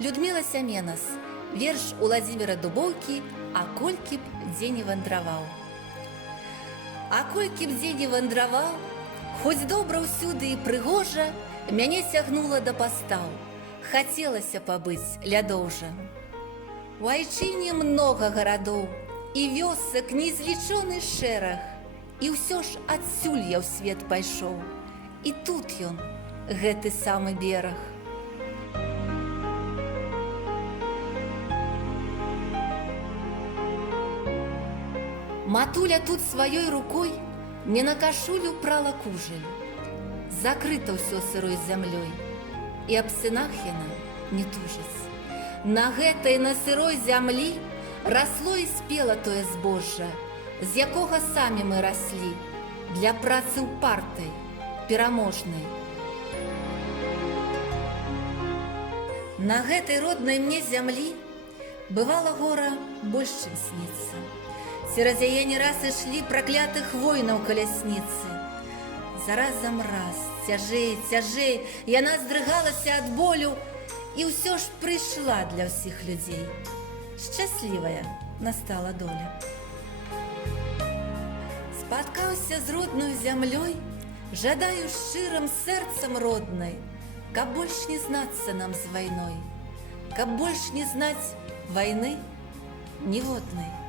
Людмила Сяменас. Верш Уладзіміра Дубоўкі «А колькі б дзе не вандраваў». А колькі б дзе не вандраваў, хоць добра ўсюды і прыгожа, мяне сягнула да пастаў. Хацелася пабыць лядоўжа. У айчыне многа гарадоў, і вёсак незлічоны шэраг, і ўсё ж адсюль я ў свет пайшоў. І тут ён, гэты самы бераг. Матуля тут сваёй рукой мне на кашулю прала кужель. Закрыта ўсё сырой зямлёй, і аб сынах яна не тужыць. На гэтай на сырой зямлі расло і спела тое збожжа, з якога самі мы раслі, для працы ўпартай, пераможнай. На гэтай роднай мне зямлі бывала гора больш, чым сніцца. Цераз яе не раз ішлі праклятых воінаў калясніцы. Заразам раз, цяжэй, цяжэй, яна здрыгалася ад болю, і ўсё ж прыйшла для ўсіх людзей. Шчаслівая настала доля. Спаткаўся з роднаю зямлёй, жадаю шчырым сэрцам роднай, каб больш не знацца нам з вайной, каб больш не знаць вайны ніводнай.